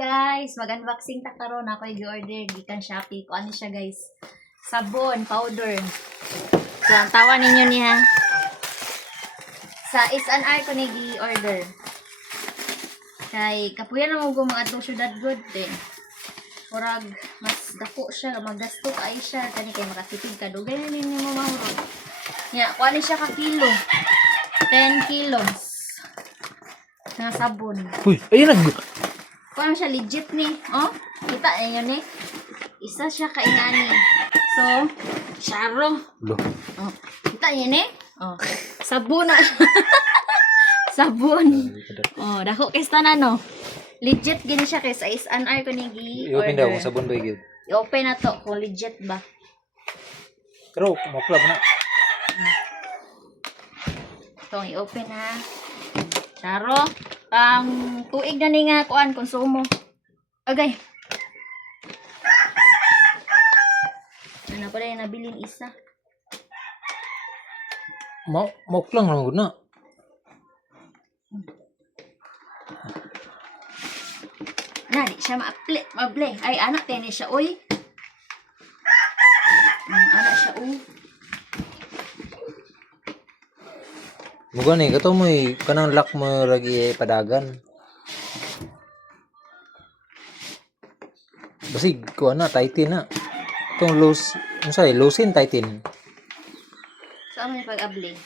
Guys, mag-unboxing ta karon ako i-order gikan Shopee. Ko ano siya guys? Sabon, powder. So, ang tawa ninyo niya. Sa S&R ko ni gi-order. Kay kapuyan mo ko mga atong syudad good eh. Murag mas dako siya, magasto kay siya kani kay makatipid ka. Dugay na ninyo mo mahurot. Ya, ko ano siya ka kilo. 10 kilos. Nga sabon. Uy, ayun na. Kung siya legit ni, oh, kita niyo ni. Isa siya kaingani. So, syaro. Oh, kita niyo ni. Oh, sabon na. Sabon. Oh, dako kay tanan no. Legit gini siya kay sa S&R ko ni gi. I-open daw kung sabon ba yun. I-open na to kung legit ba. Pero, maklab na. Ito, i-open ha. Syaro. Pang tuig na ni nga kuan konsumo. Okay. Ano pa rin nabilin isa? Mauklang lang na. Na, di siya mable. Ay, anak tene siya, uy. Anak siya, uy. Muga ni, kato mo kanang lock mo lagi padagan. Basig, kuha na, tighten na. Itong loose, ano sa'yo, loosen, tighten. Saan mo yung pag-able?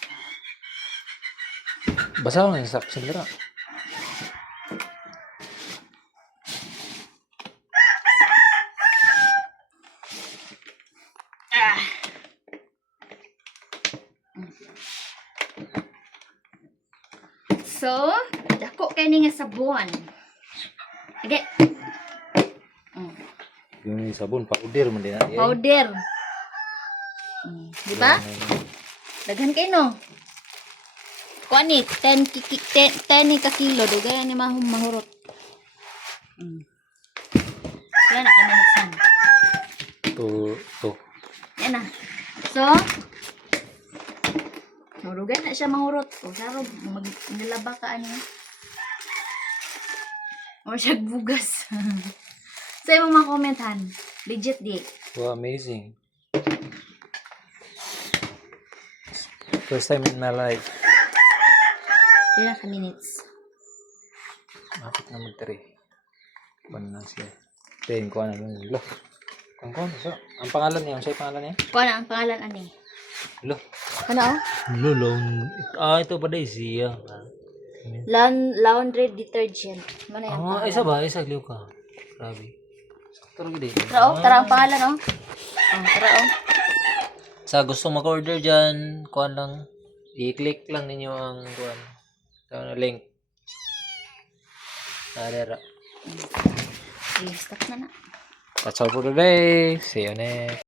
Basa lang yung suction nila. So, dako kay ni nga sabon. Okay. Yung sabon, powder mo din na. Powder. Di ba? Daghan kay no. Kuan ni 10 ni ka kilo dugay ni mahurot. Wala na kami san. To. Yan na. So, dugay na siya mahurot. O saro magnilaba ka ano. O siya bugas. Sa imong mga komentan, legit di. Wow, amazing. First time in my life. Ilan ka minutes? Bakit na mag-3? Paano na siya? Then, kuha na lang. Lo. Kung so, ang pangalan niya, sa'yo pangalan niya? Kuha na ang pangalan ani. Lo. Ano? Lulong. Ito pa dahil siya. Laundry detergent. Mana yung pangalan? Isa ba? Isa liw ka. Grabe. Sakto rin din. Tara ang pangalan oh. Tara oh. Sa gusto mag-order dyan, kuhan lang. I-click lang ninyo ang kuhan. Ito na link. Narera. Stop na na. That's all for today. See you next.